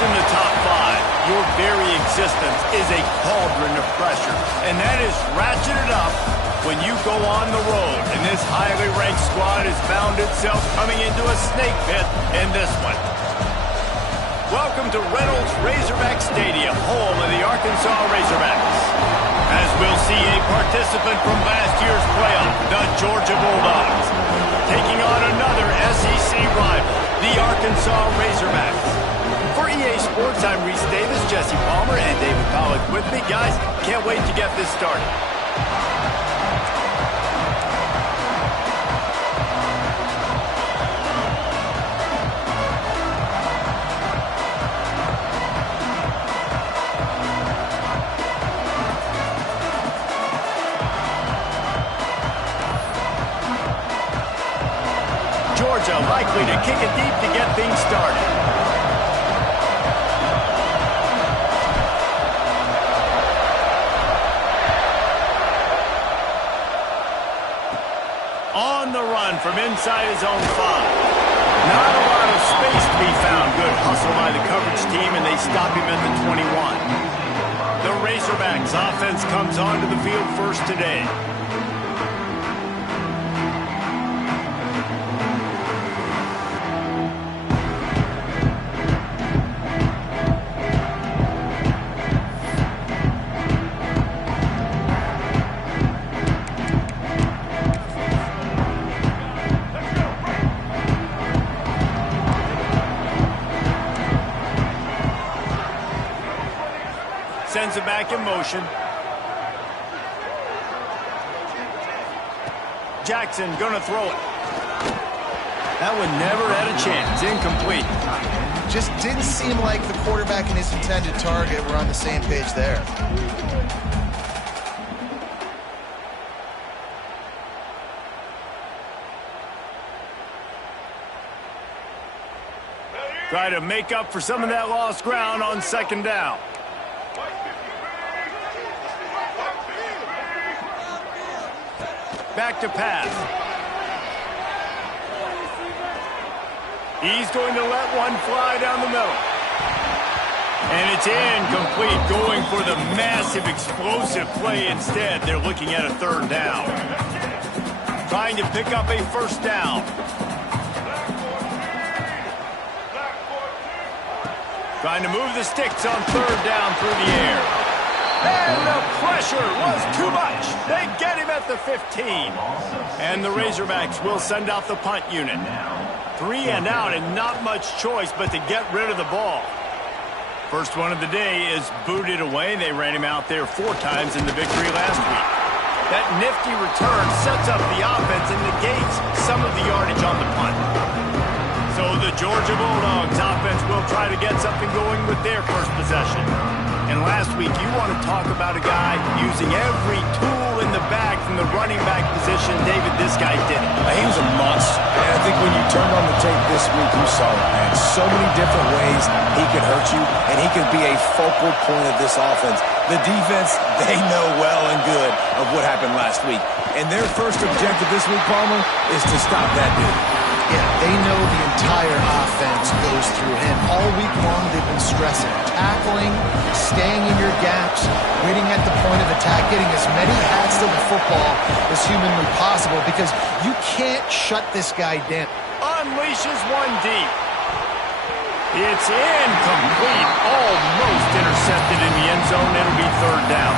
in the top five, your very existence is a cauldron of pressure, and that is ratcheted up when you go on the road, and this highly ranked squad has found itself coming into a snake pit in this one. Welcome to Reynolds Razorback Stadium, home of the Arkansas Razorbacks. As we'll see a participant from last year's playoff, the Georgia Bulldogs, taking on another SEC rival, the Arkansas Razorbacks. For EA Sports, I'm Reese Davis, Jesse Palmer, and David Pollack with me. Guys, can't wait to get this started. Georgia likely to kick it deep to get things started. On the run from inside his own 5. Not a lot of space to be found. Good hustle by the coverage team, and they stop him at the 21. The Razorbacks offense comes onto the field first today. Sends it back in motion. Jackson gonna throw it. That one never had a chance. Incomplete. Just didn't seem like the quarterback and his intended target were on the same page there. Try to make up for some of that lost ground on second down. Back to pass. He's going to let one fly down the middle. And it's incomplete, going for the massive explosive play instead. They're looking at a third down. Trying to pick up a first down. Trying to move the sticks on third down through the air. And the pressure was too much. They get him at the 15. And the Razorbacks will send out the punt unit. 3 and out and not much choice but to get rid of the ball. First one of the day is booted away. They ran him out there 4 times in the victory last week. That nifty return sets up the offense and negates some of the yardage on the punt. So the Georgia Bulldogs offense will try to get something going with their first possession. And last week, you want to talk about a guy using every tool in the bag from the running back position. David, this guy did it. He was a monster. And I think when you turned on the tape this week, you saw it, man. So many different ways he could hurt you, and he could be a focal point of this offense. The defense, they know well and good of what happened last week. And their first objective this week, Palmer, is to stop that dude. Yeah, they know the entire offense goes through him. All week long, they've been stressing. Tackling, staying in your gaps, waiting at the point of attack, getting as many hats to the football as humanly possible because you can't shut this guy down. Unleashes one deep. It's incomplete. Almost intercepted in the end zone. It'll be third down.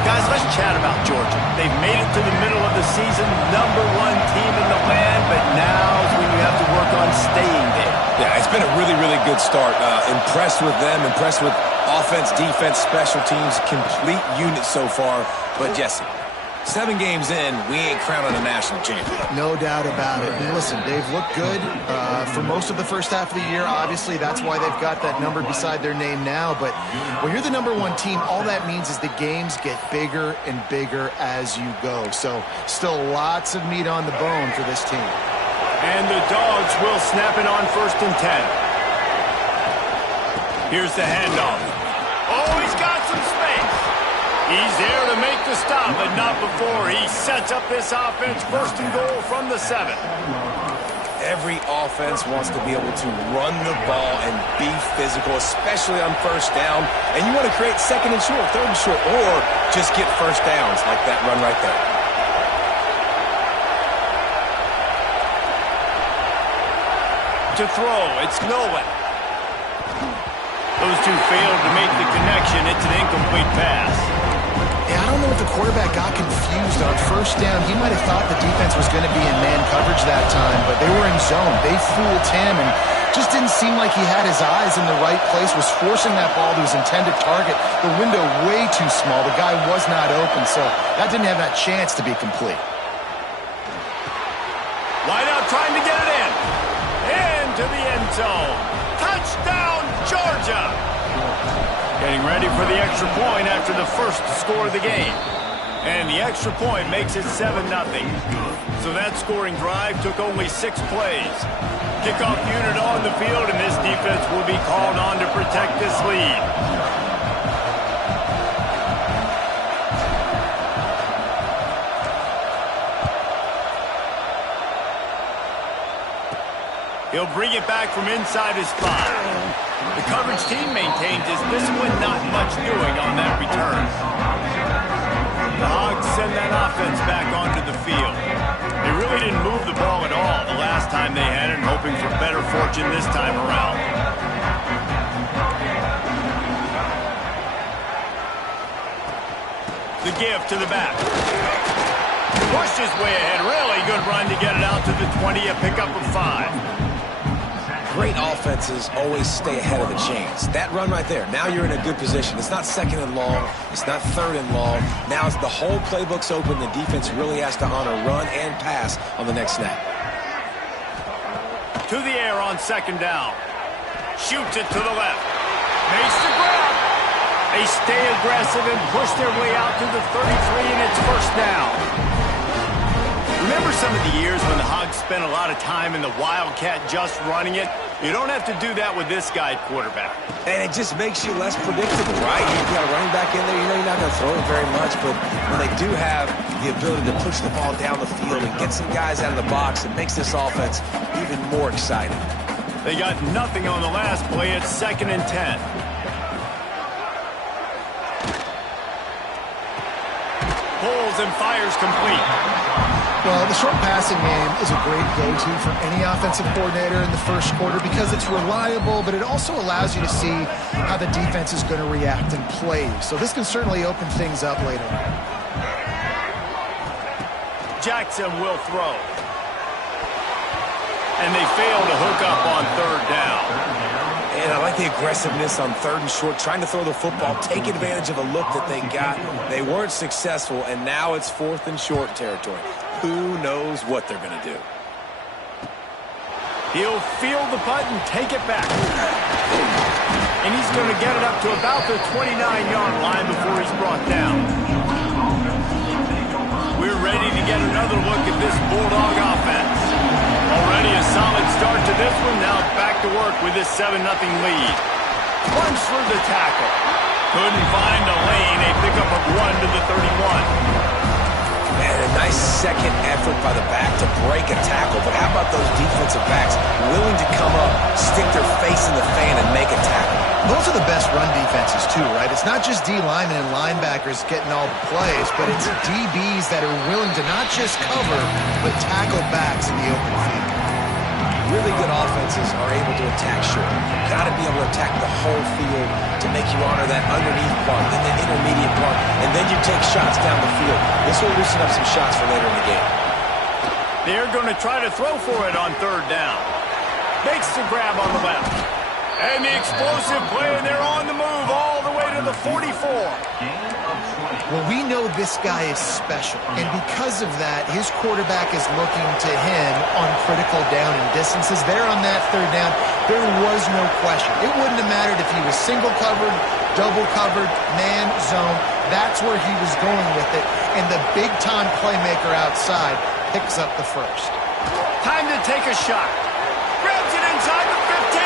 Guys, let's chat about Georgia. They've made it to the middle of the season, #1 team in the land, but now is when you have to work on staying there. Yeah, it's been a really, really good start. Impressed with them, impressed with offense, defense, special teams, complete unit so far. But Jesse, 7 games in, we ain't crowning a national champion. No doubt about it. And listen, they've looked good for most of the first half of the year. Obviously, that's why they've got that number beside their name now. But when you're the #1 team, all that means is the games get bigger and bigger as you go. So still lots of meat on the bone for this team. And the Dogs will snap it on 1st and 10. Here's the handoff. Oh, he's got some space. He's there to make the stop, but not before. He sets up this offense 1st and goal from the 7. Every offense wants to be able to run the ball and be physical, especially on first down. And you want to create second and short, third and short, or just get first downs like that run right there. To throw, it's Nolan. Those two failed to make the connection. It's an incomplete pass. Yeah, I don't know if the quarterback got confused on first down. He might have thought the defense was going to be in man coverage that time, but they were in zone. They fooled him and just didn't seem like he had his eyes in the right place, was forcing that ball to his intended target. The window way too small. The guy was not open, so that didn't have that chance to be complete. Wide out trying to get it in. Into the end zone. Touchdown, Georgia! Getting ready for the extra point after the first score of the game. And the extra point makes it 7-0. So that scoring drive took only 6 plays. Kickoff unit on the field, and this defense will be called on to protect this lead. He'll bring it back from inside his 5. The coverage team maintains his discipline, not much doing on that return. The Hogs send that offense back onto the field. They really didn't move the ball at all the last time they had it, hoping for better fortune this time around. The give to the back. Pushed his way ahead. Really good run to get it out to the 20, a pickup of 5. Great offenses always stay ahead of the chains. That run right there, now you're in a good position. It's not second and long. It's not third and long. Now as the whole playbook's open, the defense really has to honor run and pass on the next snap. To the air on second down. Shoots it to the left. Makes the grab. They stay aggressive and push their way out to the 33, and it's first down. Remember some of the years when the Hogs spent a lot of time in the Wildcat just running it? You don't have to do that with this guy at quarterback. And it just makes you less predictable, right? You've got a running back in there. You know you're not going to throw it very much, but when they do have the ability to push the ball down the field and get some guys out of the box, it makes this offense even more exciting. They got nothing on the last play. It's 2nd and 10. Pulls and fires complete. Well, the short passing game is a great go-to for any offensive coordinator in the first quarter because it's reliable, but it also allows you to see how the defense is going to react and play. So this can certainly open things up later. Jackson will throw. And they fail to hook up on third down. And I like the aggressiveness on third and short, trying to throw the football, take advantage of a look that they got. They weren't successful, and now it's 4th and short territory. Who knows what they're going to do? He'll field the punt and take it back. And he's going to get it up to about the 29-yard line before he's brought down. We're ready to get another look at this Bulldog offense. Already a solid start to this one. Now back to work with this 7-0 lead. Plunge for the tackle. Couldn't find a lane. A pickup of 1 to the 31. And a nice second effort by the back to break a tackle. But how about those defensive backs willing to come up, stick their face in the fan, and make a tackle? Those are the best run defenses, too, right? It's not just D linemen and linebackers getting all the plays, but it's DBs that are willing to not just cover, but tackle backs in the open field. Really good offenses are able to attack short. You've got to be able to attack the whole field to make you honor that underneath part, then the intermediate part, and then you take shots down the field. This will loosen up some shots for later in the game. They're going to try to throw for it on third down. Makes the grab on the left. And the explosive play, and they're on the move all the way to the 44. Well, we know this guy is special, and because of that, his quarterback is looking to him on critical down and distances. There on that third down, there was no question. It wouldn't have mattered if he was single covered, double covered, man, zone. That's where he was going with it, and the big-time playmaker outside picks up the first. Time to take a shot. Grabs it inside the 15.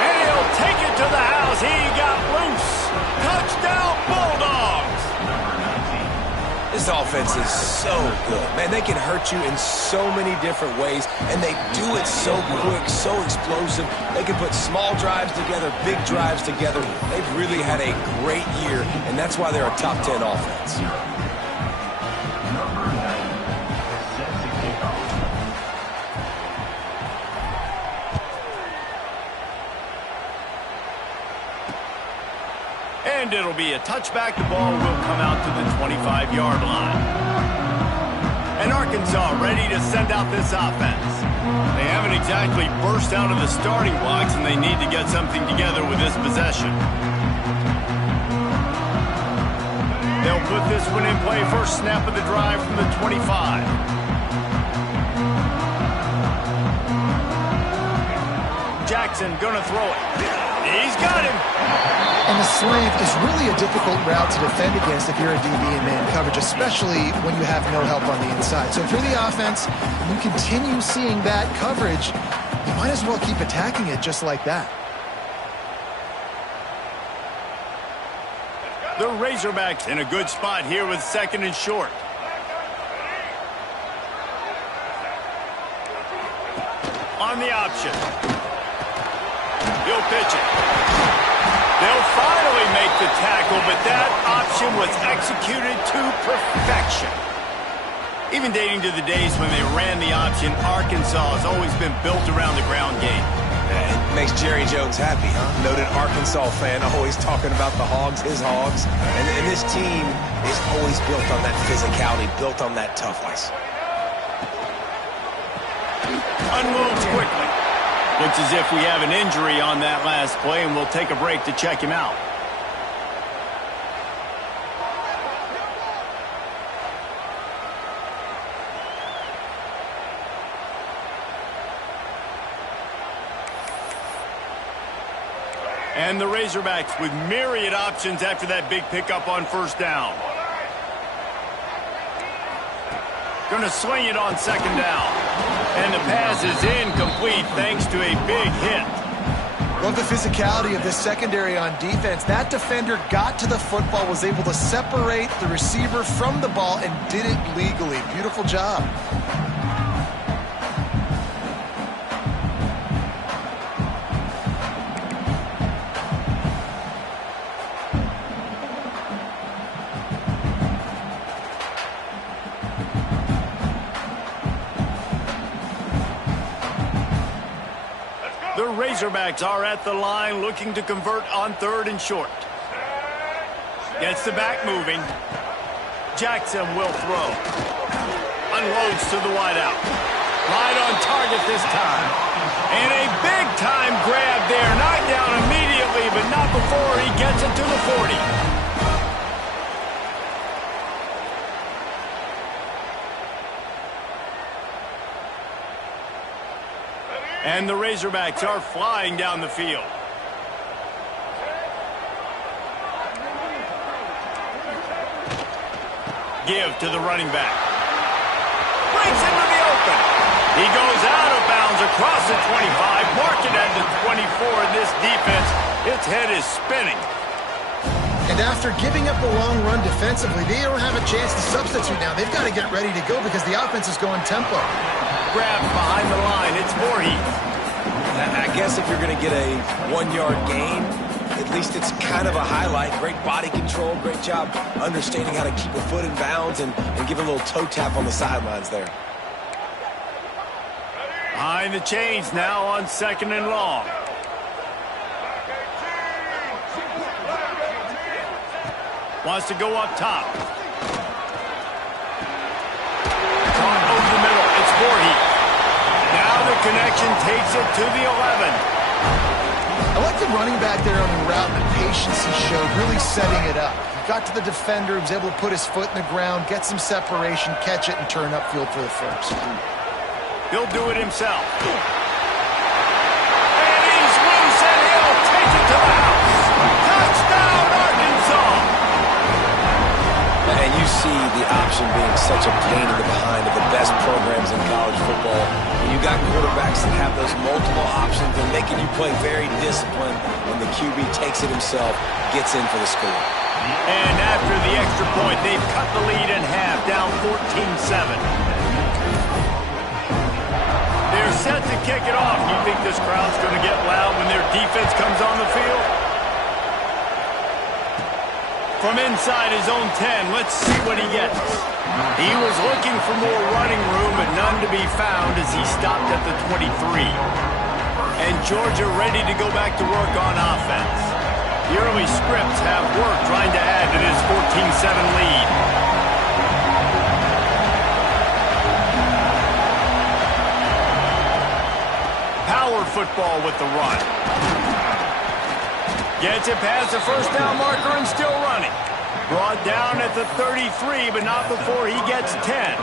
And he'll take it to the house. He got loose. Touchdown, Bulldogs. This offense is so good. Man, they can hurt you in so many different ways, and they do it so quick, so explosive. They can put small drives together, big drives together. They've really had a great year, and that's why they're a top 10 offense. And it'll be a touchback. The ball will come out to the 25-yard line. And Arkansas ready to send out this offense. They haven't exactly burst out of the starting blocks, and they need to get something together with this possession. They'll put this one in play. First snap of the drive from the 25. Jackson gonna throw it. He's got him. And the slant is really a difficult route to defend against if you're a DB in man coverage, especially when you have no help on the inside. So if you're the offense and you continue seeing that coverage, you might as well keep attacking it just like that. The Razorbacks in a good spot here with second and short. On the option. He'll pitch it. They'll finally make the tackle, but that option was executed to perfection. Even dating to the days when they ran the option, Arkansas has always been built around the ground game. It makes Jerry Jones happy, huh? Noted Arkansas fan, always talking about the Hogs, his Hogs. And this team is always built on that physicality, built on that toughness. Unloads quickly. Looks as if we have an injury on that last play, and we'll take a break to check him out. And the Razorbacks with myriad options after that big pickup on first down. Going to swing it on second down. And the pass is incomplete thanks to a big hit. Love the physicality of this secondary on defense. That defender got to the football, was able to separate the receiver from the ball, and did it legally. Beautiful job. The Razorbacks are at the line looking to convert on third and short. Gets the back moving. Jackson will throw. Unloads to the wideout. Right on target this time. And a big-time grab there. Not down immediately, but not before he gets it to the 40. And the Razorbacks are flying down the field. Give to the running back. Breaks into the open. He goes out of bounds across the 25. Mark it at the 24. In this defense, its head is spinning. And after giving up a long run defensively, they don't have a chance to substitute now. They've got to get ready to go because the offense is going tempo. Grab behind the line. It's Voorhees. I guess if you're going to get a 1-yard gain, at least it's kind of a highlight. Great body control, great job understanding how to keep a foot in bounds and give a little toe tap on the sidelines there. Behind the chains now on second and long. Wants to go up top. Caught over the middle. It's Voorhees. Now the connection takes it to the 11. I like the running back there on the route and the patience he showed, really setting it up. He got to the defender, was able to put his foot in the ground, get some separation, catch it, and turn upfield for the first. He'll do it himself. And he's loose, and he'll take it to the house. Touchdown, Arkansas! And you see the the option being such a pain in the behind of the best programs in college football. When you got quarterbacks that have those multiple options and making you play very disciplined when the QB takes it himself, gets in for the score. And after the extra point, they've cut the lead in half, down 14-7. They're set to kick it off. You think this crowd's going to get loud when their defense comes on the field? From inside his own 10, let's see what he gets. He was looking for more running room, but none to be found as he stopped at the 23. And Georgia ready to go back to work on offense. The early scripts have worked trying to add to this 14-7 lead. Power football with the run. Gets it past the first down marker and still running. Brought down at the 33, but not before he gets 10.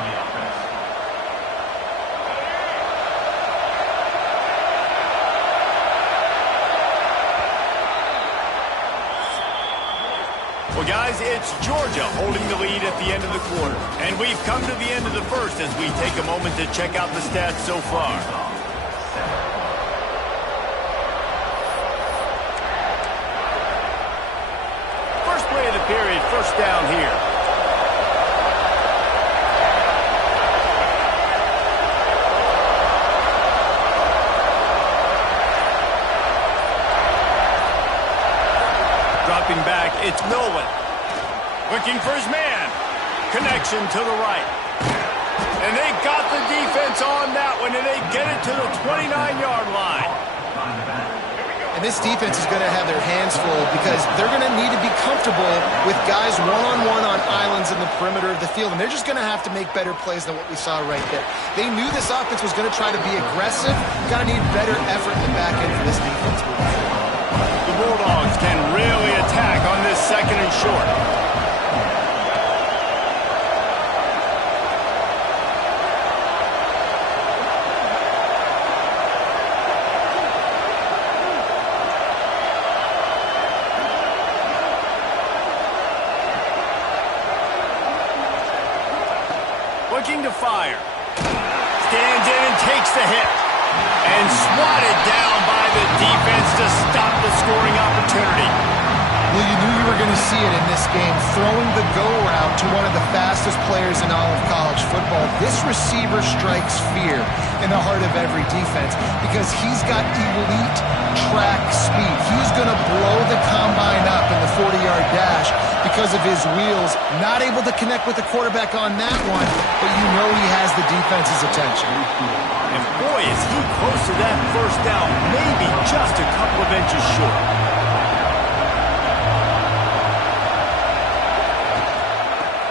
Well, guys, it's Georgia holding the lead at the end of the quarter. And we've come to the end of the first as we take a moment to check out the stats so far. First play of the period, first down here. Dropping back, it's Nolan. Looking for his man. Connection to the right. And they got the defense on that one, and they get it to the 29-yard line. And this defense is going to have their hands full because they're going to need to be comfortable with guys one-on-one on islands in the perimeter of the field. And they're just going to have to make better plays than what we saw right there. They knew this offense was going to try to be aggressive. Got to need better effort in the back end for this defense moving forward. The Bulldogs can really attack on this second and short. Looking to fire. Stands in and takes the hit. And swatted down by the defense to stop the scoring opportunity. Well, you knew you were going to see it in this game, throwing the go route to one of the fastest players in all of college football. This receiver strikes fear in the heart of every defense because he's got elite track speed. He's going to blow the combine up in the 40-yard dash because of his wheels. Not able to connect with the quarterback on that one, but you know he has the defense's attention. And boy, is he close to that first down, maybe just a couple of inches short.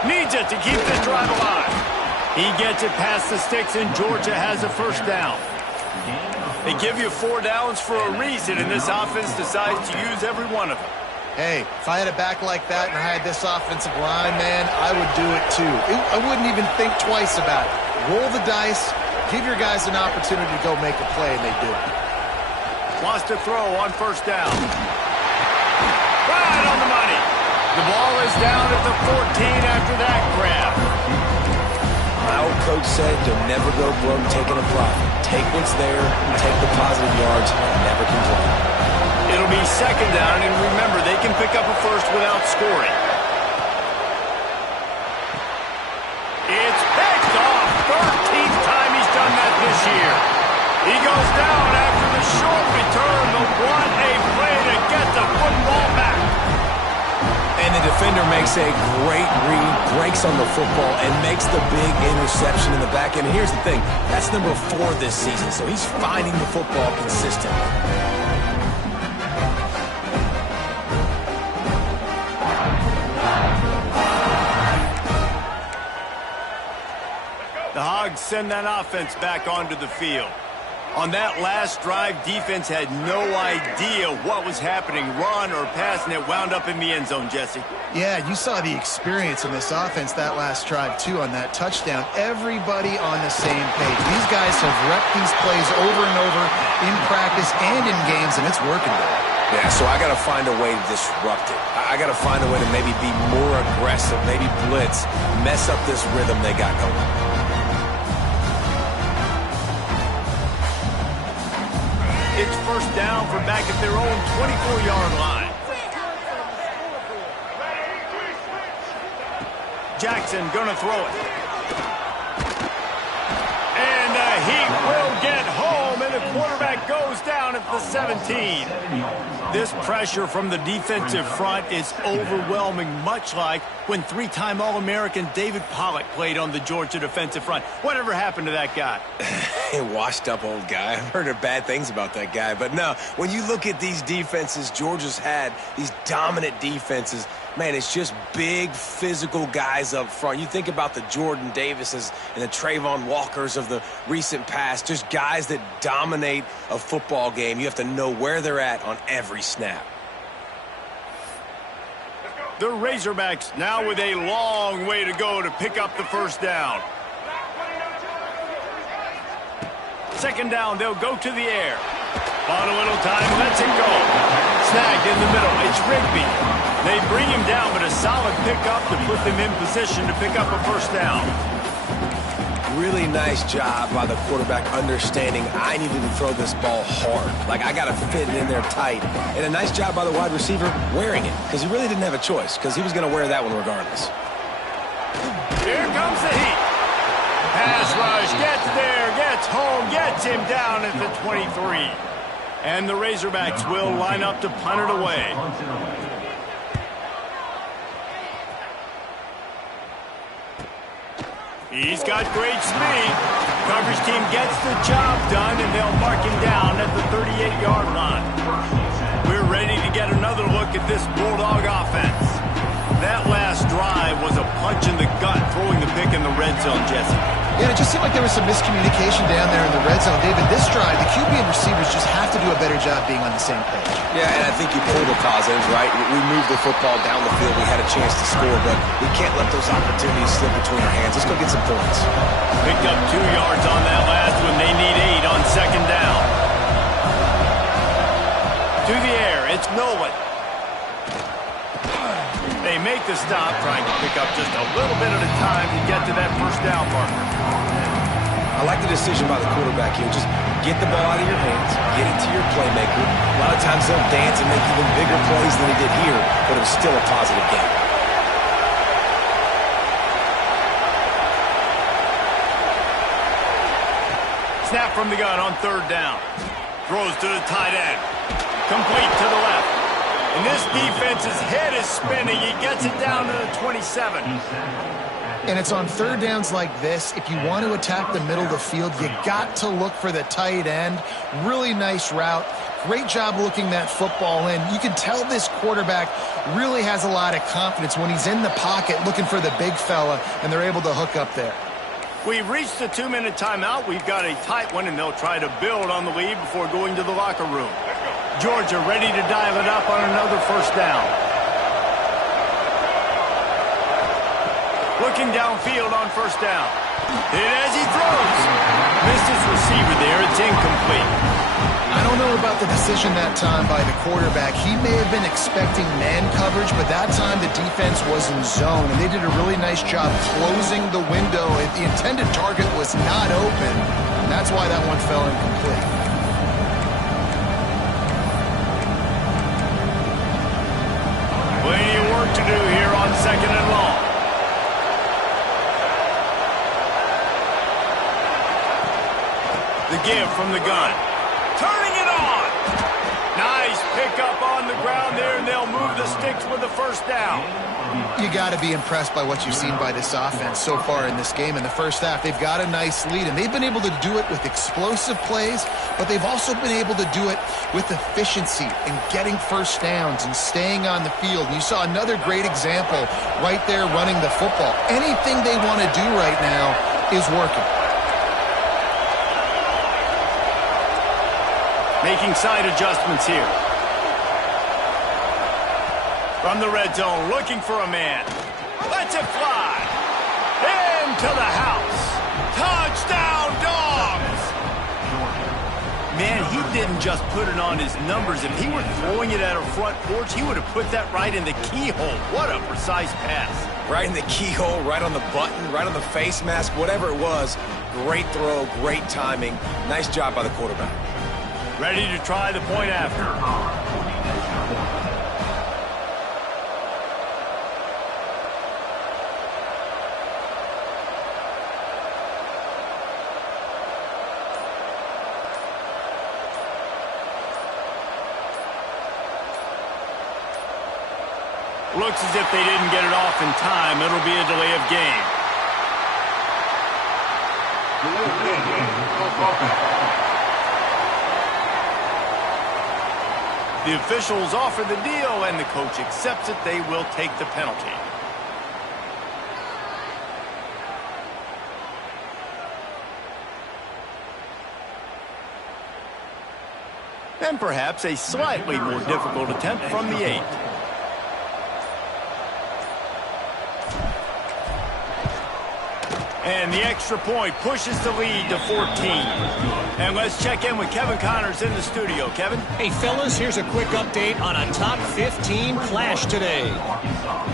Needs it to keep this drive alive. He gets it past the sticks, and Georgia has a first down. They give you 4 downs for a reason, and this offense decides to use every one of them. Hey, if I had a back like that and I had this offensive line, man, I would do it too. I wouldn't even think twice about it. Roll the dice, give your guys an opportunity to go make a play, and they do. Wants to throw on first down. Right on the money. The ball is down at the 14 after that grab. My old coach said you'll never go broke taking a profit. Take what's there, take the positive yards, and never complain. It'll be second down, and remember, they can pick up a first without scoring. It's picked off. 13th time he's done that this year. He goes down after the short return. They'll want a play to get the football back. And the defender makes a great read, breaks on the football, and makes the big interception in the back end. Here's the thing, that's number 4 this season, so he's finding the football consistently. The Hogs send that offense back onto the field. On that last drive, defense had no idea what was happening, run or pass, and it wound up in the end zone, Jesse. Yeah, you saw the experience in this offense that last drive, too, on that touchdown. Everybody on the same page. These guys have repped these plays over and over in practice and in games, and it's working there. Yeah, so I got to find a way to disrupt it. I got to find a way to maybe be more aggressive, maybe blitz, mess up this rhythm they got going. It's first down from back at their own 24-yard line. Jackson gonna throw it. And he will get home, and the quarterback goes down at the 17. This pressure from the defensive front is overwhelming, much like when three-time All-American David Pollock played on the Georgia defensive front. Whatever happened to that guy? A washed-up old guy. I've heard bad things about that guy. But no, when you look at these defenses Georgia's had, these dominant defenses, man, it's just big, physical guys up front. You think about the Jordan Davises and the Trayvon Walkers of the recent past, just guys that dominate a football game. You have to know where they're at on every snap. The Razorbacks now with a long way to go to pick up the first down. Second down, they'll go to the air. On a little time, lets it go. Snagged in the middle, it's Rigby. They bring him down, but a solid pickup to put them in position to pick up a first down. Really nice job by the quarterback understanding I needed to throw this ball hard. Like, I got to fit it in there tight. And a nice job by the wide receiver wearing it, because he really didn't have a choice, because he was going to wear that one regardless. Here comes the heat. Pass rush, gets there, gets home, gets him down at the 23. And the Razorbacks will line up to punt it away. He's got great speed. Coverage team gets the job done, and they'll mark him down at the 38-yard line. We're ready to get another look at this Bulldog offense. That last drive was a punch in the gut, throwing the pick in the red zone, Jesse. Yeah, it just seemed like there was some miscommunication down there in the red zone. David, this drive, the QB and receivers just have to do a better job being on the same page. Yeah, and I think you pull the positives, right? We moved the football down the field. We had a chance to score, but we can't let those opportunities slip between our hands. Let's go get some points. Picked up 2 yards on that last one. They need 8 on second down. To the air, it's Nolan. They make the stop, trying to pick up just a little bit at a time to get to that first down marker. I like the decision by the quarterback here. Just get the ball out of your hands, get it to your playmaker. A lot of times they'll dance and make even bigger plays than he did here, but it was still a positive game. Snap from the gun on third down. Throws to the tight end. Complete to the left. And this defense's head is spinning. He gets it down to the 27. And it's on third downs like this. If you want to attack the middle of the field, you got to look for the tight end. Really nice route. Great job looking that football in. You can tell this quarterback really has a lot of confidence when he's in the pocket looking for the big fella, and they're able to hook up there. We've reached the 2-minute timeout. We've got a tight one, and they'll try to build on the lead before going to the locker room. Georgia ready to dial it up on another first down. Looking downfield on first down. Hit as he throws. Missed his receiver there. It's incomplete. I don't know about the decision that time by the quarterback. He may have been expecting man coverage, but that time the defense was in zone, and they did a really nice job closing the window. The intended target was not open, and that's why that one fell incomplete. Plenty of work to do here on second and long. The give from the gun. Turning it on. Nice pickup on the ground there, and they'll move the sticks with the first down. You got to be impressed by what you've seen by this offense so far in this game. In the first half, they've got a nice lead, and they've been able to do it with explosive plays, but they've also been able to do it with efficiency and getting first downs and staying on the field. And you saw another great example right there running the football. Anything they want to do right now is working. Making side adjustments here. From the red zone, looking for a man. Lets it fly. Into the house. Touchdown, Dogs! Man, he didn't just put it on his numbers. If he were throwing it at a front porch, he would have put that right in the keyhole. What a precise pass. Right in the keyhole, right on the button, right on the face mask, whatever it was. Great throw, great timing. Nice job by the quarterback. Ready to try the point after. Looks as if they didn't get it off in time. It'll be a delay of game. The officials offer the deal, and the coach accepts it. They will take the penalty. And perhaps a slightly more difficult attempt from the 8. And the extra point pushes the lead to 14. And let's check in with Kevin Connors in the studio. Kevin? Hey, fellas, here's a quick update on a top 15 clash today.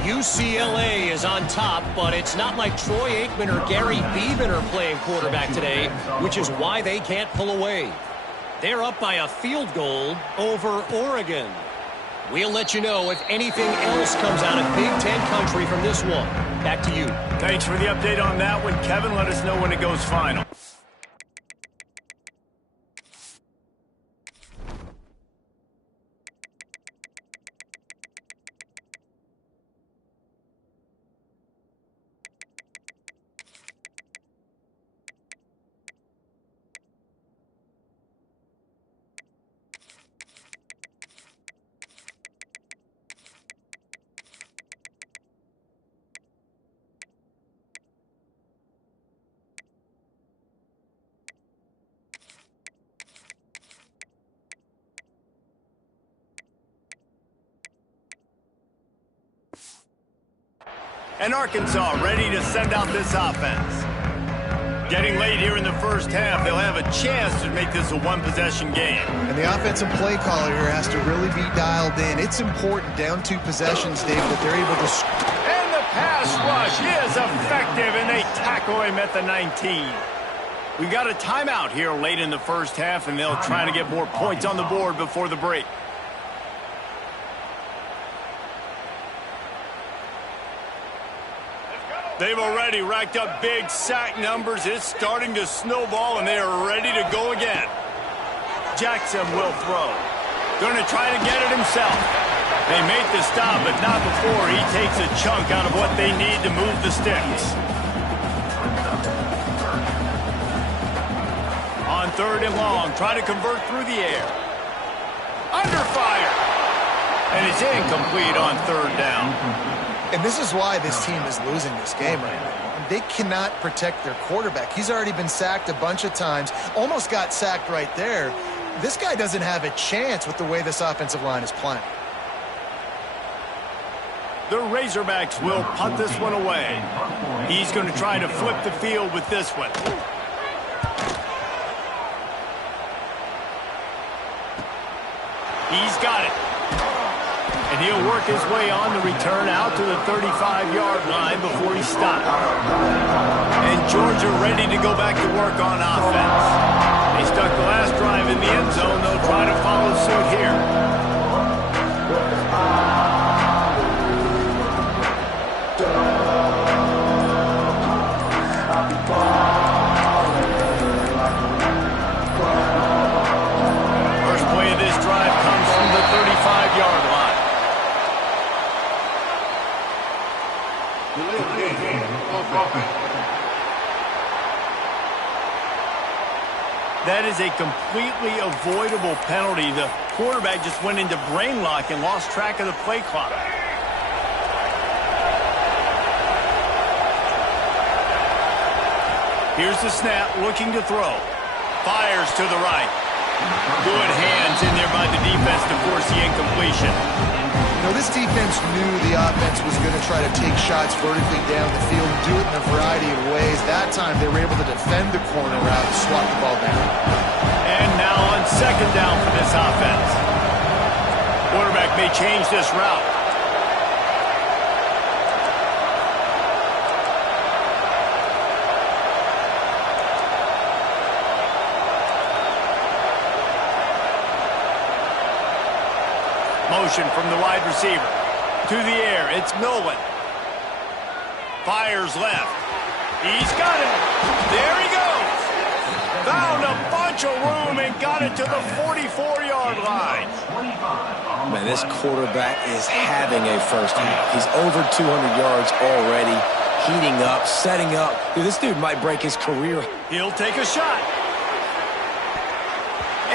UCLA is on top, but it's not like Troy Aikman or Gary Beeman are playing quarterback today, which is why they can't pull away. They're up by a field goal over Oregon. We'll let you know if anything else comes out of Big Ten country from this one. Back to you. Thanks for the update on that one, Kevin. Let us know when it goes final. And Arkansas ready to send out this offense. Getting late here in the first half, they'll have a chance to make this a one-possession game. And the offensive play caller here has to really be dialed in. It's important down 2 possessions, Dave, that they're able to... And the pass rush is effective, and they tackle him at the 19. We got a timeout here late in the first half, and they'll try to get more points on the board before the break. They've already racked up big sack numbers. It's starting to snowball, and they are ready to go again. Jackson will throw. Going to try to get it himself. They make the stop, but not before he takes a chunk out of what they need to move the sticks. On 3rd and long, try to convert through the air. Under fire. And it's incomplete on 3rd down. And this is why this team is losing this game right now. They cannot protect their quarterback. He's already been sacked a bunch of times, almost got sacked right there. This guy doesn't have a chance with the way this offensive line is playing. The Razorbacks will punt this one away. He's going to try to flip the field with this one. He's got it. And he'll work his way on the return out to the 35-yard line before he stopped. And Georgia ready to go back to work on offense. They stuck the last drive in the end zone. They'll try to follow suit here. First play of this drive comes from the 35-yard line. That is a completely avoidable penalty. The quarterback just went into brain lock and lost track of the play clock. Here's the snap, looking to throw. Fires to the right. Good hands in there by the defense to force the incompletion. You know, this defense knew the offense was going to try to take shots vertically down the field and do it in a variety of ways. That time, they were able to defend the corner route and swat the ball down. And now on on second down for this offense. Quarterback may change this route. Motion from the wide receiver. To the air, it's Milwin. Fires left. He's got it. There he goes. Found a bunch of room and got it to the 44-yard line. Man, this quarterback is having a first half. He's over 200 yards already, heating up, setting up. Dude, this dude might break his career. He'll take a shot.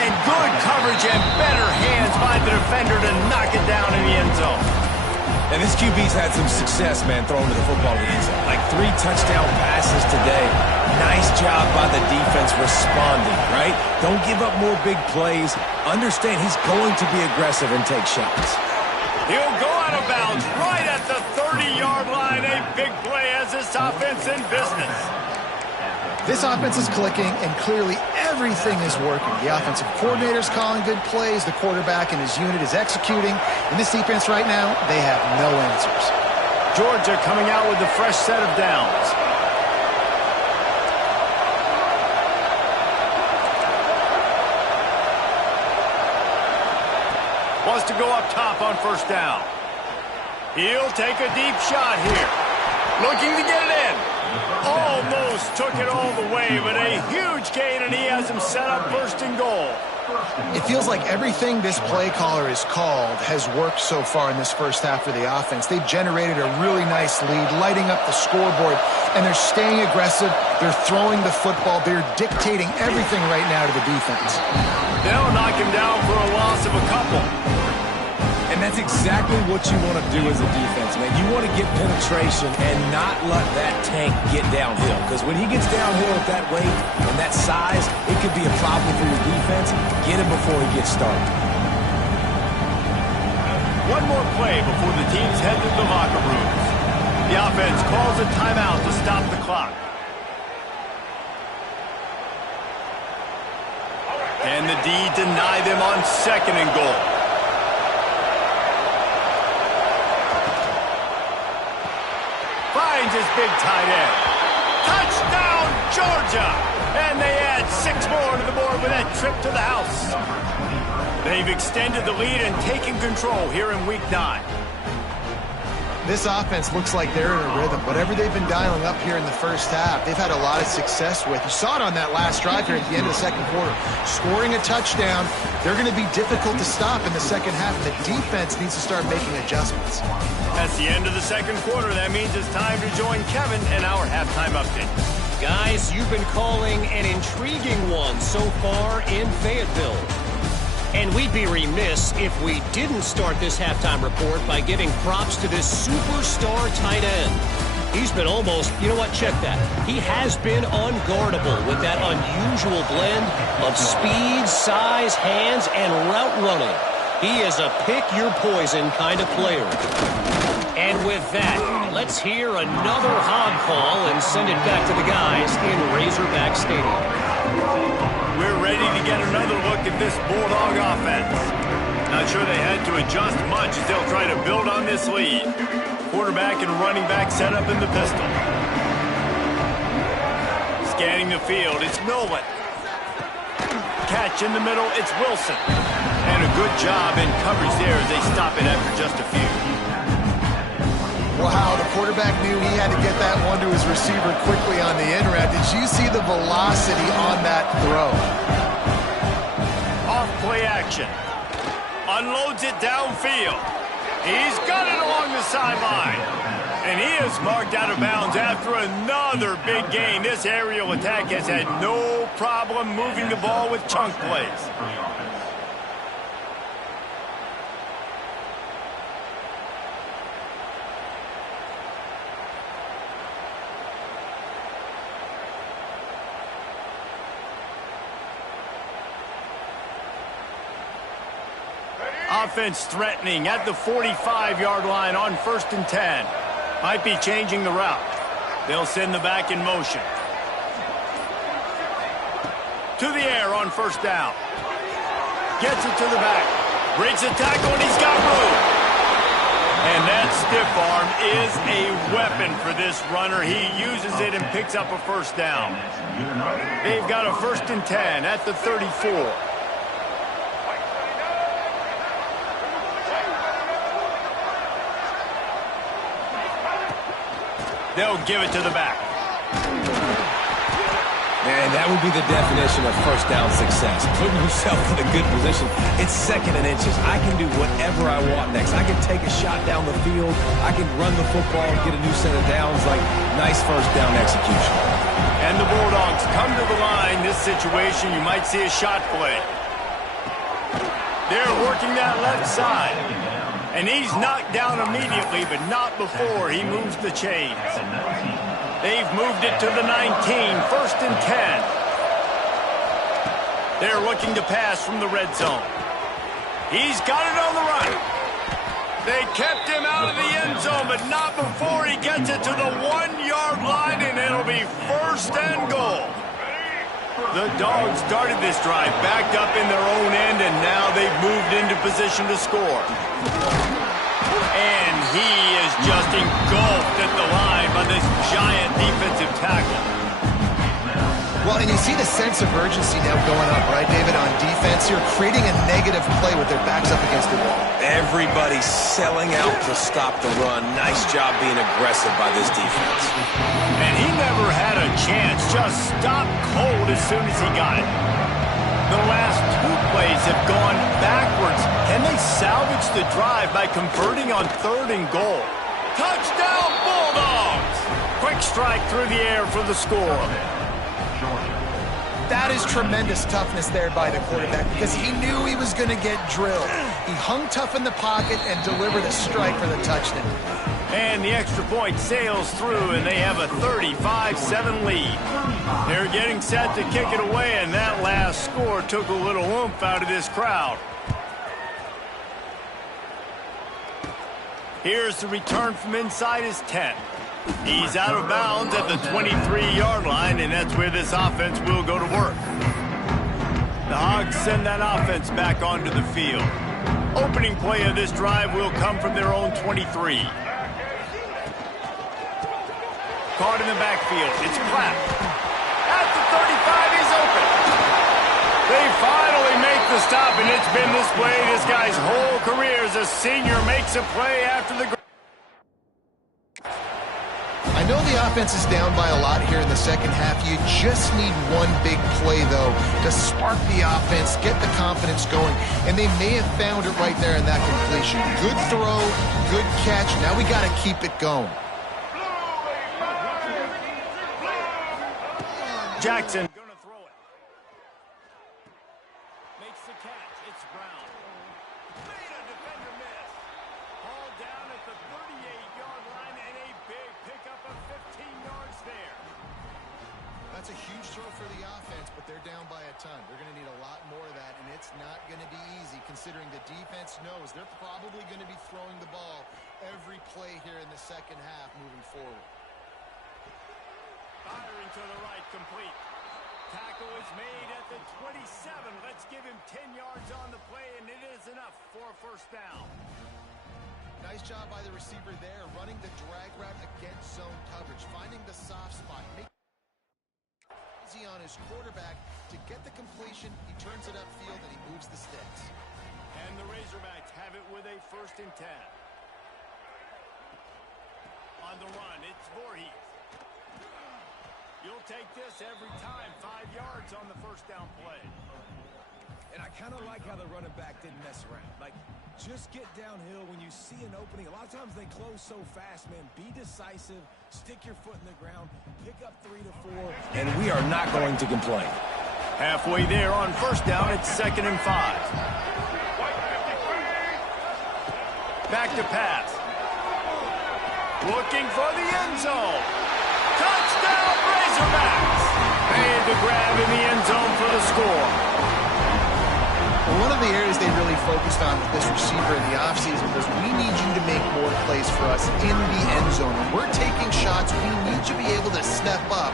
And good coverage and better hands by the defender to knock it down in the end zone. And this QB's had some success, man, throwing to the football in the end zone. Like 3 touchdown passes today. Nice job by the defense responding, right? Don't give up more big plays. Understand he's going to be aggressive and take shots. He'll go out of bounds right at the 30-yard line. A big play as this offense in business. This offense is clicking, and clearly everything is working. The offensive coordinator's calling good plays. The quarterback and his unit is executing. And this defense right now, they have no answers. Georgia coming out with a fresh set of downs. Wants to go up top on first down. He'll take a deep shot here. Looking to get it in. Almost took it all the way, but a huge gain, and he has him set up first and goal. It feels like everything this play caller has called has worked so far in this first half for the offense. They've generated a really nice lead, lighting up the scoreboard, and they're staying aggressive. They're throwing the football. They're dictating everything right now to the defense. They'll knock him down for a loss of a couple. And that's exactly what you want to do as a defense, man. You want to get penetration and not let that tank get downhill. Because when he gets downhill at that weight and that size, it could be a problem for your defense. Get him before he gets started. One more play before the teams head to the locker rooms. The offense calls a timeout to stop the clock. And the D deny them on second and goal. Finds his big tight end. Touchdown, Georgia! And they add 6 more to the board with that trip to the house. They've extended the lead and taken control here in Week 9. This offense looks like they're in a rhythm. Whatever they've been dialing up here in the first half, they've had a lot of success with. You saw it on that last drive here at the end of the second quarter. Scoring a touchdown, they're going to be difficult to stop in the second half. The defense needs to start making adjustments. That's the end of the second quarter. That means it's time to join Kevin in our halftime update. Guys, you've been calling an intriguing one so far in Fayetteville. And we'd be remiss if we didn't start this halftime report by giving props to this superstar tight end. He's been almost, you know what, check that. He has been unguardable with that unusual blend of speed, size, hands, and route running. He is a pick-your-poison kind of player. And with that, let's hear another hog call and send it back to the guys in Razorback Stadium. We're ready to get another look at this Bulldog offense. Not sure they had to adjust much as they'll try to build on this lead. Quarterback and running back set up in the pistol. Scanning the field, it's Milwin. Catch in the middle, it's Wilson. And a good job in coverage there as they stop it after just a few. Wow, the quarterback knew he had to get that one to his receiver quickly on the in route. Did you see the velocity on that throw? Off play action. Unloads it downfield. He's got it along the sideline. And he is marked out of bounds after another big gain. This aerial attack has had no problem moving the ball with chunk plays. Offense threatening at the 45-yard line on 1st and 10. Might be changing the route. They'll send the back in motion. To the air on 1st down. Gets it to the back. Breaks the tackle, and he's got room. And that stiff arm is a weapon for this runner. He uses it and picks up a first down. They've got a 1st and 10 at the 34. They'll give it to the back. And that would be the definition of first down success. Putting yourself in a good position. It's 2nd and inches. I can do whatever I want next. I can take a shot down the field. I can run the football and get a new set of downs. Like, nice first down execution. And the Bulldogs come to the line. This situation, you might see a shot play. They're working that left side. And he's knocked down immediately, but not before he moves the chains. They've moved it to the 19, 1st and 10. They're looking to pass from the red zone. He's got it on the run. They kept him out of the end zone, but not before he gets it to the 1-yard line, and it'll be 1st and goal. The Dogs started this drive, backed up in their own end, and now they've moved into position to score. And he is just engulfed at the line by this giant defensive tackle. Well, and you see the sense of urgency now going up, right, David, on defense here, creating a negative play with their backs up against the wall. Everybody's selling out to stop the run. Nice job being aggressive by this defense. And he never had a chance. Just stopped cold as soon as he got it. The last 2 plays have gone backwards. Can they salvage the drive by converting on 3rd and goal? Touchdown, Bulldogs! Quick strike through the air for the score. That is tremendous toughness there by the quarterback because he knew he was going to get drilled. He hung tough in the pocket and delivered a strike for the touchdown. And the extra point sails through, and they have a 35-7 lead. They're getting set to kick it away, and that last score took a little oomph out of this crowd. Here's the return from inside his 10. He's out of bounds at the 23-yard line, and that's where this offense will go to work. The Hogs send that offense back onto the field. Opening play of this drive will come from their own 23. Caught in the backfield. It's Platt. At the 35, he's open. They finally make the stop, and it's been this way this guy's whole career as a senior makes a play after the... I know the offense is down by a lot here in the second half. You just need one big play, though, to spark the offense, get the confidence going, and they may have found it right there in that completion. Good throw, good catch. Now we got to keep it going. Jackson gonna throw it. Makes the catch. It's Brown. Made a defender miss. Ball down at the 38-yard line, and a big pickup of 15 yards there. That's a huge throw for the offense, but they're down by a ton. They're going to need a lot more of that, and it's not going to be easy considering the defense knows they're probably going to be throwing the ball every play here in the second half moving forward. Firing to the right, complete. Tackle is made at the 27. Let's give him 10 yards on the play, and it is enough for a first down. Nice job by the receiver there, running the drag route against zone coverage, finding the soft spot, making it easy on his quarterback to get the completion. He turns it upfield, and he moves the sticks. And the Razorbacks have it with a 1st and 10. On the run, it's Voorhees. You'll take this every time. 5 yards on the first down play. And I kind of like how the running back didn't mess around. Like, just get downhill when you see an opening. A lot of times they close so fast, man. Be decisive. Stick your foot in the ground. Pick up 3 to 4. And we are not going to complain. Halfway there on first down, it's 2nd and 5. Back to pass. Looking for the end zone. Touchdown, Razorbacks! Made the grab in the end zone for the score. Well, one of the areas they really focused on with this receiver in the offseason was we need you to make more plays for us in the end zone. When we're taking shots, we need you to be able to step up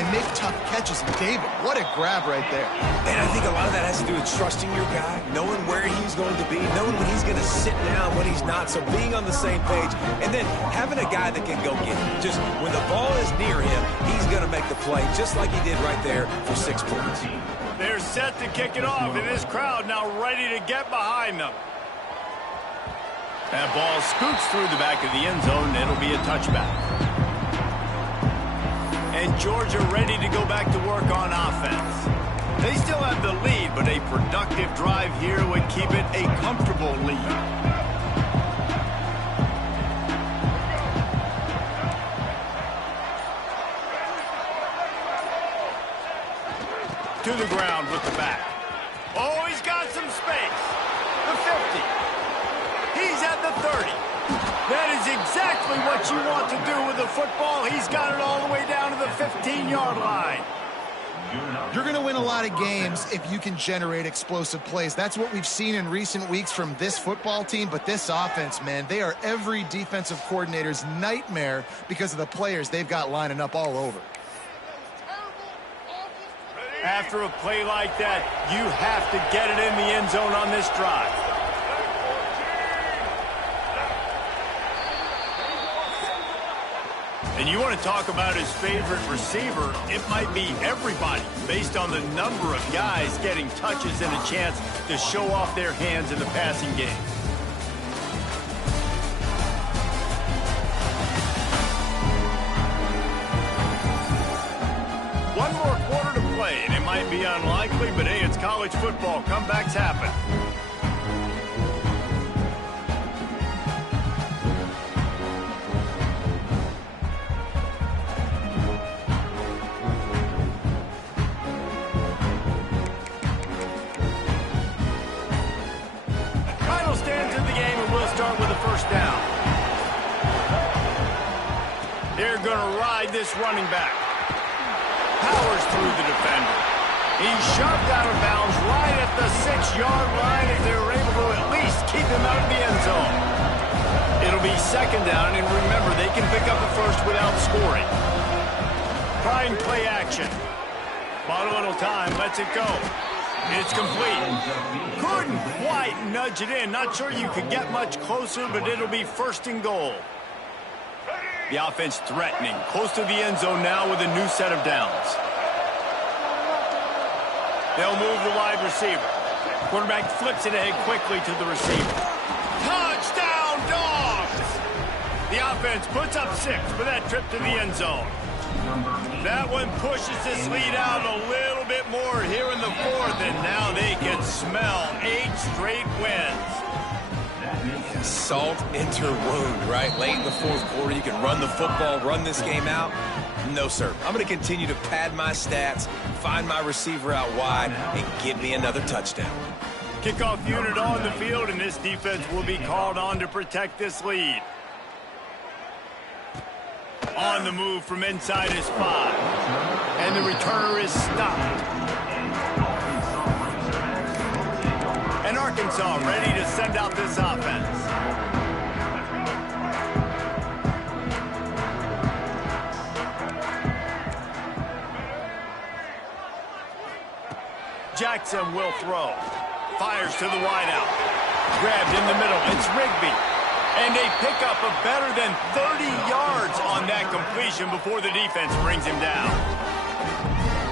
and make tough catches. And David, what a grab right there. And I think a lot of that has to do with trusting your guy, knowing where he's going to be, knowing when he's going to sit down, when he's not, so being on the same page, and then having a guy that can go get it. Just when the ball is near him, he's going to make the play, just like he did right there for 6 points. They're set to kick it off, and this crowd now ready to get behind them. That ball scoots through the back of the end zone, and it'll be a touchback. And Georgia ready to go back to work on offense. They still have the lead, but a productive drive here would keep it a comfortable lead. To the ground with the back. Oh, he's got some space. The 50. He's at the 30. That is exactly what you want to do with the football. He's got it all the way down to the 15-yard line. You're going to win a lot of games if you can generate explosive plays. That's what we've seen in recent weeks from this football team, but this offense, man, they are every defensive coordinator's nightmare because of the players they've got lining up all over. After a play like that, you have to get it in the end zone on this drive. And you want to talk about his favorite receiver, it might be everybody, based on the number of guys getting touches and a chance to show off their hands in the passing game. One more quarter to play, and it might be unlikely, but hey, it's college football. Comebacks happen. Final stands in the game, and we'll start with the first down. They're going to ride this running back. Powers through the defender. He's shoved out of bounds right at the 6-yard line as they were able to at least keep him out of the end zone. It'll be second down, and remember, they can pick up a first without scoring. Trying play action. Bought a little time, lets it go. It's complete. Couldn't quite nudge it in. Not sure you could get much closer, but it'll be first and goal. The offense threatening, close to the end zone now with a new set of downs. They'll move the wide receiver. Quarterback flips it ahead quickly to the receiver. Touchdown, Dogs! The offense puts up 6 for that trip to the end zone. That one pushes this lead out a little bit more here in the 4th, and now they can smell 8 straight wins. Salt enter wound, right? Late in the 4th quarter, you can run the football, run this game out. No, sir. I'm going to continue to pad my stats, find my receiver out wide, and give me another touchdown. Kickoff unit on the field, and this defense will be called on to protect this lead. On the move from inside his 5. And the returner is stopped. And Arkansas ready to send out this offense. Jackson will throw. Fires to the wideout. Grabbed in the middle. It's Rigby. And they pick up a better than 30 yards on that completion before the defense brings him down.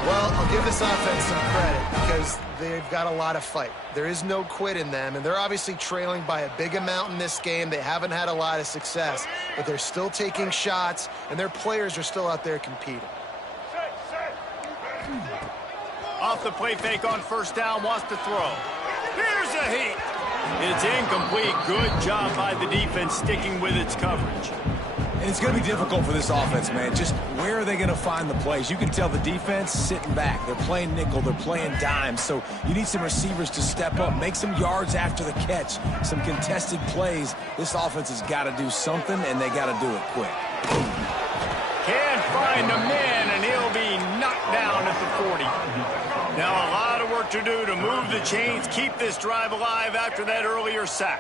Well, I'll give this offense some credit because they've got a lot of fight. There is no quit in them, and they're obviously trailing by a big amount in this game. They haven't had a lot of success, but they're still taking shots, and their players are still out there competing. Off the play fake on first down, wants to throw. Here's a heat. It's incomplete. Good job by the defense sticking with its coverage. And it's going to be difficult for this offense, man. Just where are they going to find the plays? You can tell the defense sitting back. They're playing nickel. They're playing dime. So you need some receivers to step up, make some yards after the catch, some contested plays. This offense has got to do something, and they got to do it quick. Can't find a man, and he'll be knocked down at the 40. Now a lot of work to do to move the chains, keep this drive alive after that earlier sack.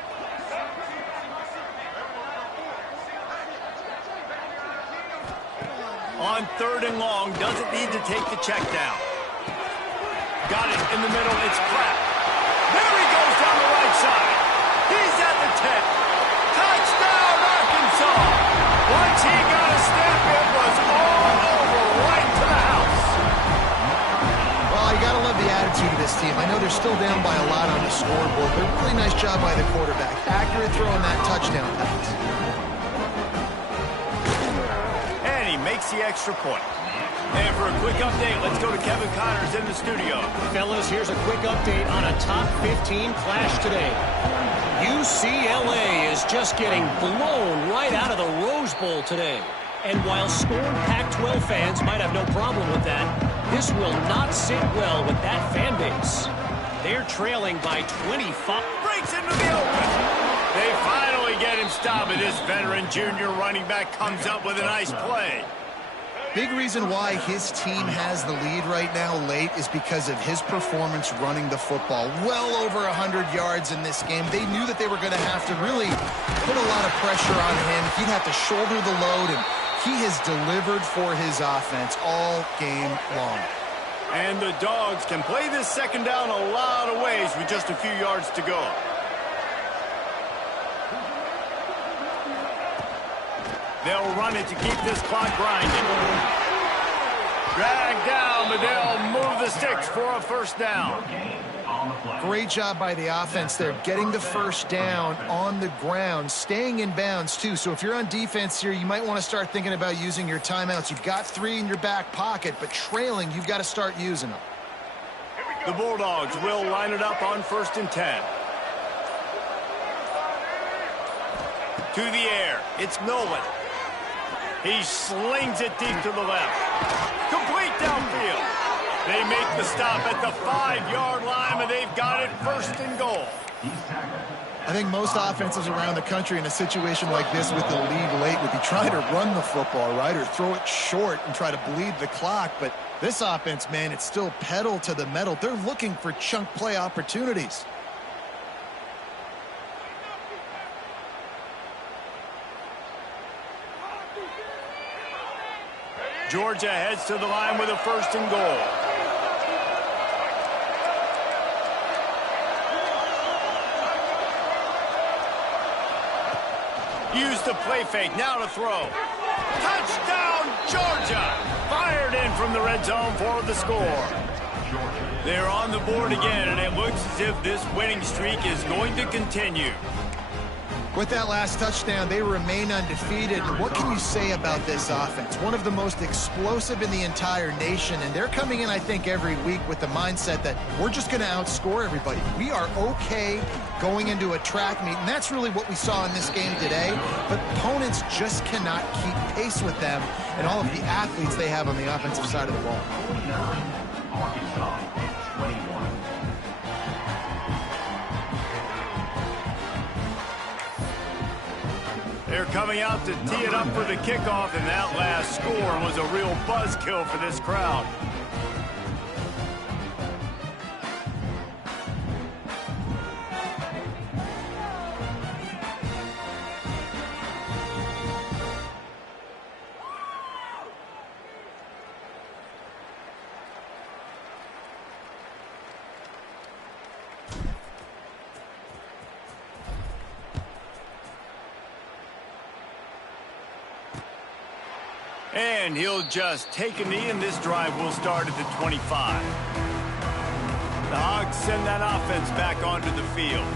On 3rd and long, doesn't need to take the check down. Got it in the middle, it's Pratt. There he goes down the right side. He's at the 10. Touchdown, Arkansas. Once he got a step, it was all over, right to the house. Well, you got to love the attitude of this team. I know they're still down by a lot on the scoreboard, but really nice job by the quarterback. Accurate throw on that touchdown pass. And he makes the extra point. And for a quick update, let's go to Kevin Connors in the studio. Fellas, here's a quick update on a top 15 clash today. UCLA is just getting blown right out of the Rose Bowl today. And while scorned Pac-12 fans might have no problem with that, this will not sit well with that fan base. They're trailing by 25. Breaks into the open. They finally get him stopped, and this veteran junior running back comes up with a nice play. Big reason why his team has the lead right now late is because of his performance running the football. Well over 100 yards in this game. They knew that they were going to have to really put a lot of pressure on him. He'd have to shoulder the load, and he has delivered for his offense all game long. And the Dogs can play this second down a lot of ways with just a few yards to go. They'll run it to keep this clock grinding. Drag down, but they'll move the sticks for a first down. Great job by the offense there, getting the first down on the ground, staying in bounds too. So if you're on defense here, you might want to start thinking about using your timeouts. You've got 3 in your back pocket, but trailing, you've got to start using them. The Bulldogs will line it up on 1st and 10. To the air, it's Nolan. He slings it deep to the left. Complete downfield. They make the stop at the 5-yard line, and they've got it 1st and goal. I think most offenses around the country in a situation like this with the lead late would be trying to run the football, right, or throw it short and try to bleed the clock. But this offense, man, it's still pedal to the metal. They're looking for chunk play opportunities. Georgia heads to the line with a 1st and goal. Use the play fake, now to throw. Touchdown, Georgia! Fired in from the red zone for the score. They're on the board again, and it looks as if this winning streak is going to continue. With that last touchdown, they remain undefeated. What can you say about this offense? One of the most explosive in the entire nation, and they're coming in, I think, every week with the mindset that we're just going to outscore everybody. We are okay going into a track meet, and that's really what we saw in this game today. But opponents just cannot keep pace with them and all of the athletes they have on the offensive side of the ball. Arkansas, 21. They're coming out to tee it up for the kickoff, and that last score was a real buzzkill for this crowd. And he'll just take a knee, and this drive will start at the 25. The Hogs send that offense back onto the field.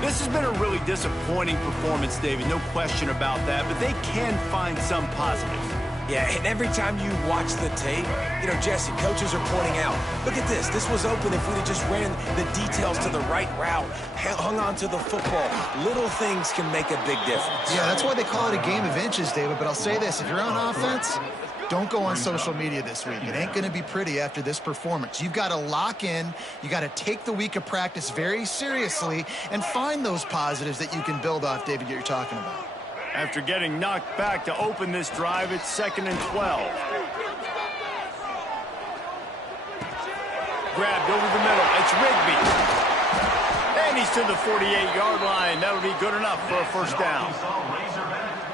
This has been a really disappointing performance, David, no question about that, but they can find some positives. Yeah, and every time you watch the tape, you know, Jesse, coaches are pointing out, look at this. This was open if we'd have just ran the details to the right route, hung on to the football. Little things can make a big difference. Yeah, that's why they call it a game of inches, David. But I'll say this, if you're on offense, don't go on social media this week. It ain't going to be pretty after this performance. You've got to lock in. You got to take the week of practice very seriously and find those positives that you can build off, David, that you're talking about. After getting knocked back to open this drive, it's 2nd and 12. grabbed over the middle. It's Rigby. And he's to the 48-yard line. That'll be good enough for a first down.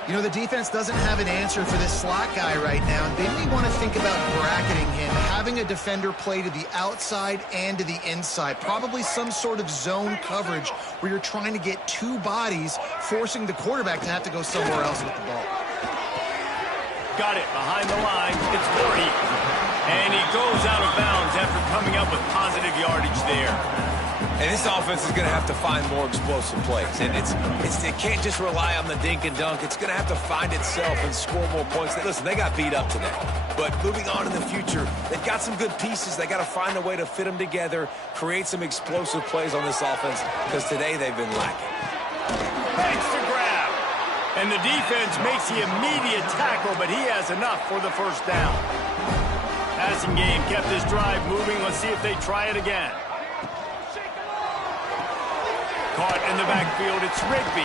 You know, the defense doesn't have an answer for this slot guy right now. They may want to think about bracketing him, having a defender play to the outside and to the inside. Probably some sort of zone coverage where you're trying to get two bodies, forcing the quarterback to have to go somewhere else with the ball. Got it behind the line. It's Gordy. And he goes out of bounds after coming up with positive yardage there. And this offense is going to have to find more explosive plays. And it can't just rely on the dink and dunk. It's going to have to find itself and score more points. Listen, they got beat up today. But moving on in the future, they've got some good pieces. They got to find a way to fit them together, create some explosive plays on this offense, because today they've been lacking. Makes the grab. And the defense makes the immediate tackle, but he has enough for the first down. Passing game kept this drive moving. Let's see if they try it again. Caught in the backfield, it's Rigby.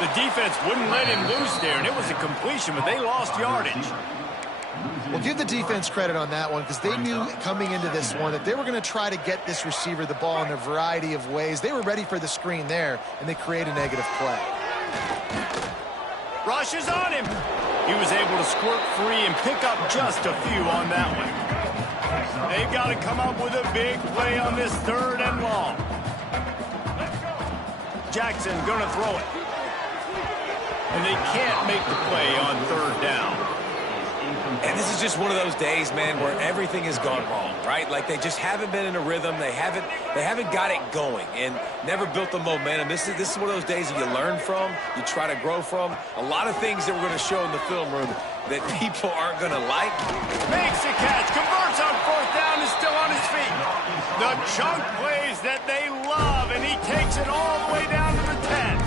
The defense wouldn't let him loose there, and it was a completion, but they lost yardage. Well, give the defense credit on that one, because they knew coming into this one that they were going to try to get this receiver the ball in a variety of ways. They were ready for the screen there, and they create a negative play. Rush is on him. He was able to squirt free and pick up just a few on that one. They've got to come up with a big play on this 3rd and long. Jackson gonna throw it. And they can't make the play on 3rd down. And this is just one of those days, man, where everything has gone wrong, right? Like they just haven't been in a rhythm. They haven't got it going and never built the momentum. This is one of those days that you learn from, you try to grow from. A lot of things that we're going to show in the film room that people aren't going to like. Makes the catch, converts on 4th down, is still on his feet. The chunk plays that they love, and he takes it all the way down to the 10.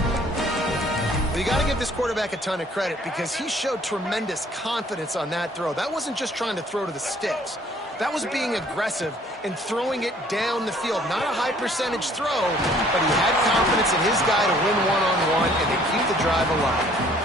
But you got to give this quarterback a ton of credit, because he showed tremendous confidence on that throw. That wasn't just trying to throw to the sticks. That was being aggressive and throwing it down the field. Not a high percentage throw, but he had confidence in his guy to win one-on-one and to keep the drive alive.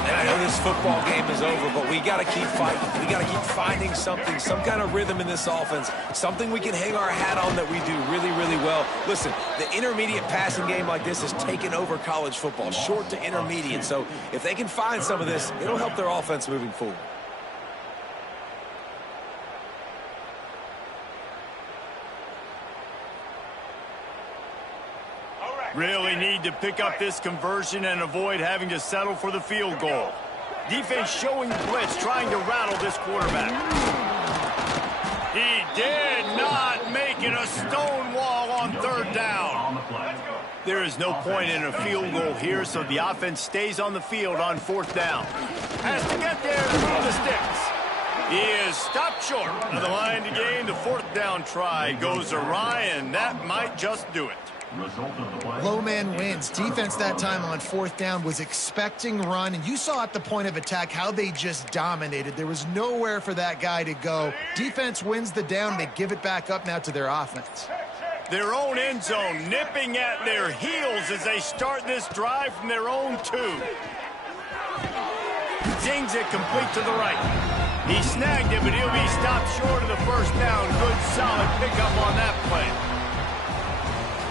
And I know this football game is over, but we got to keep fighting. We got to keep finding something, some kind of rhythm in this offense, something we can hang our hat on that we do really, really well. Listen, the intermediate passing game like this has taken over college football, short to intermediate. So if they can find some of this, it'll help their offense moving forward. Really need to pick up this conversion and avoid having to settle for the field goal. Defense showing blitz, trying to rattle this quarterback. He did not make it a stone wall on 3rd down. There is no point in a field goal here, so the offense stays on the field on 4th down. Has to get there to move the sticks. He is stopped short of the line to gain. The 4th down try goes awry, and that might just do it. Low man wins. Defense that time on 4th down was expecting run, and you saw at the point of attack how they just dominated. There was nowhere for that guy to go. Defense wins the down. They give it back up now to their offense. Their own end zone nipping at their heels as they start this drive from their own 2. Zings it complete to the right. He snagged it, but he'll be stopped short of the first down. Good, solid pickup on that play.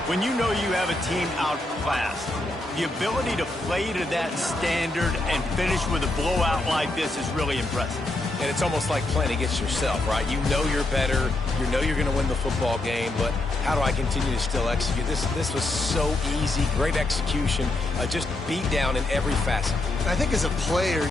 When you know you have a team outclassed, the ability to play to that standard and finish with a blowout like this is really impressive. And it's almost like playing against yourself, right? You know you're better. You know you're going to win the football game, but how do I continue to still execute? This was so easy. Great execution. Just beat down in every facet. I think as a player,